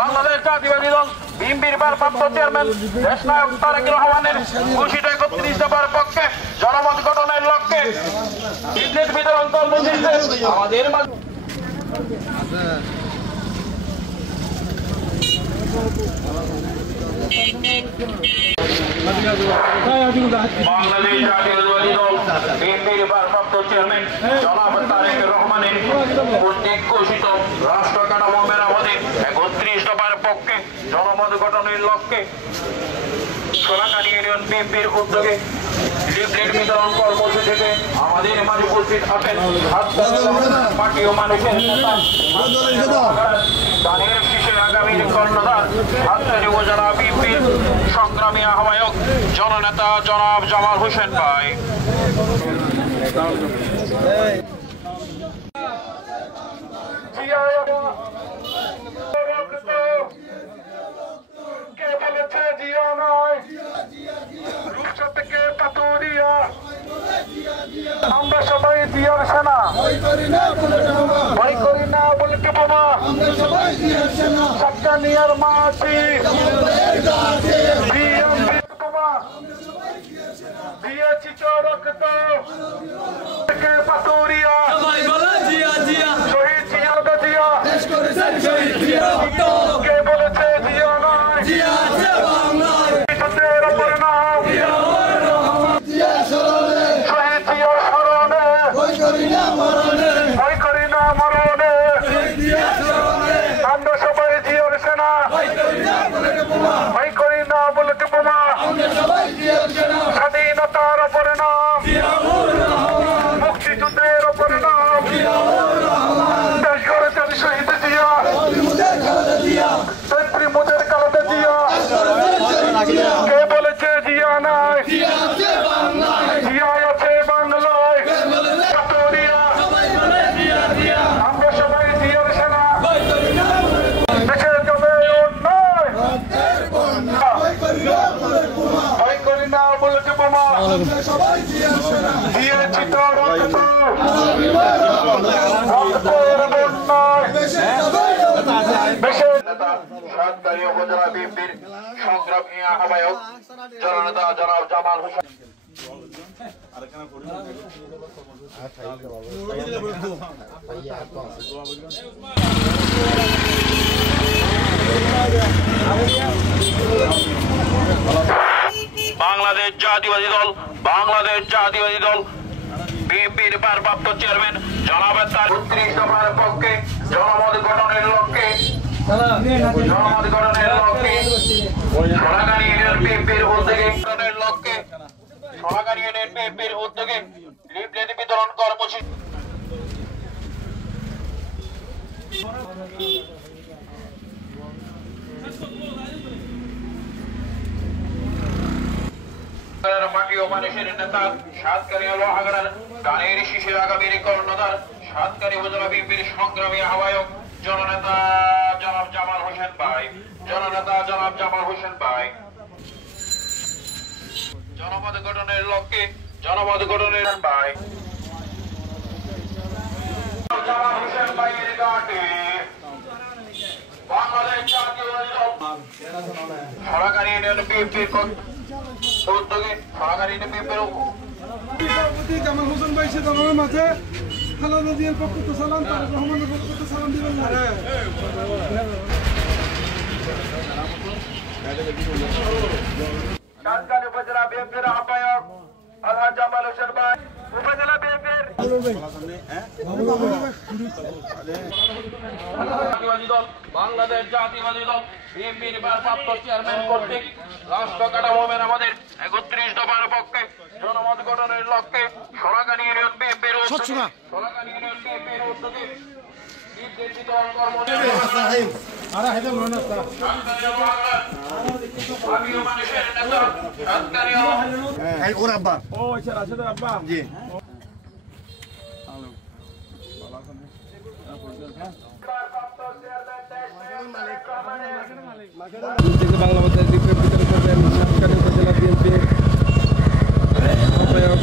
বাংলাদেশ জাতীয়বাদী দল বিএনপির ভারপ্রাপ্ত চেয়ারম্যান দেশনায়ক তারেক রহমানের ঘোষিত 31 দফার পক্ষে জনমত গঠনের লক্ষ্যে লিফলেট বিতরণ কর্মসূচিতে আমাদের বাংলাদেশ জাতীয়তাবাদী দল বিএনপির ভারপ্রাপ্ত চেয়ারম্যান জনাব তারেক রহমানের কর্তৃক ঘোষিত রাষ্ট্র কাঠামো মেরামতের 31 দফার পক্ষে জনমত গঠনের লক্ষ্যে সোনাকানী ইউনিয়ন বিএনপির উদ্যোগে লিফলেট বিতরণ কর্মসূচিতে আমাদের মাঝে উপস্থিত আছেন পার্টি ও মানুষের নেতা দানের শীষের আগামী কর্ণধার হাততালি উপজেলা বিএনপির সংগ্রামী আহ্বায়ক জননেতা জনাব জামাল হোসেন ভাই। আমরা সবাই জিয়ার সেনা, ভয় করি না বলতে বোমা, সাতকানিয়ার মাটি দিয়েছি রক্ত পাতুরিয়া শহীদ জিয়া কে বলেছে জিয়া নয় আমরা সবাই জিয়ার সেনা, ভয় করি না বলতে বোমা, স্বাধীনতার ওপরে নাম, মুক্তিযুদ্ধের ওপরে নাম, দেশ গড়েছেন শহীদ জিয়া, নেত্রী মুদের কালাতে জিয়া, কে বলেছে জিয়া নাই, জিয়া আছে বাংলায়, আমরা সবাই জিয়ার সেনা, দেশের জমে উন্নয়, ভয় করি না বলতে বোমা, দিয়েছি তো রক্ত, রক্তের বন্যায়, দেশের নেতা সাতকানিয়া উপজেলা বিএনপির সংগ্রামী আহ্বায়ক জননেতা জনাব জামাল হোসেন। বাংলাদেশ জাতীয়বাদী দল বিএনপির ভারপ্রাপ্ত চেয়ারম্যান জনাব তারেক 31 দফার পক্ষে জনমত গঠনের লক্ষ্যে সোনাকানী ইউনিয়ন বিএনপির উদ্যোগে লিফলেট বিতরণ কর্মসূচি পার্টি ও মানুষের নেতা সাতকানিয়া লোহাগাড়ার দানের শীষের আগামী কর্ণধার সাতকানিয়া উপজেলা বিএনপির সংগ্রামী আহ্বায়ক জননেতা জনাব জামাল হোসেন ভাই, জনমত গঠনের লক্ষ্যে জনমত গঠনের ভাই জামাল হোসেন ভাইয়ের ঘাটে বাংলাদেশ জাতীয়বাদী দল সোনাকানী ইউনিয়ন বিএনপির উদ্যোগে সোনাকানী ইউনিয়ন বিএনপির জামাল হোসেন ভাই সে জনগণের মাঝে খালেদা জিয়ার পক্ষ থেকে সালাম, তারেক রহমানের পক্ষ থেকে সালাম দিবেন না। সাতকানিয়া উপজেলা বিএনপির আহ্বায়ক আলহাজ জামাল হোসেন ভাই, উপজেলা বিএনপির বাংলাদেশ জাতীয়বাদী দল বিএনপির ভারপ্রাপ্ত চেয়ারম্যান কর্তৃক রাষ্ট্র কাঠামো মেরামতের 31 দফার পক্ষে জনমত গঠনের লক্ষ্যে সোনাকানী ইউনিয়ন বিএনপির উদ্যোগে লিফলেট বিতরণ কর্মসূচি বাংলা লিফলেট বিতরণ করবেন সাতকানিয়া উপজেলা বিএনপির আহ্বায়ক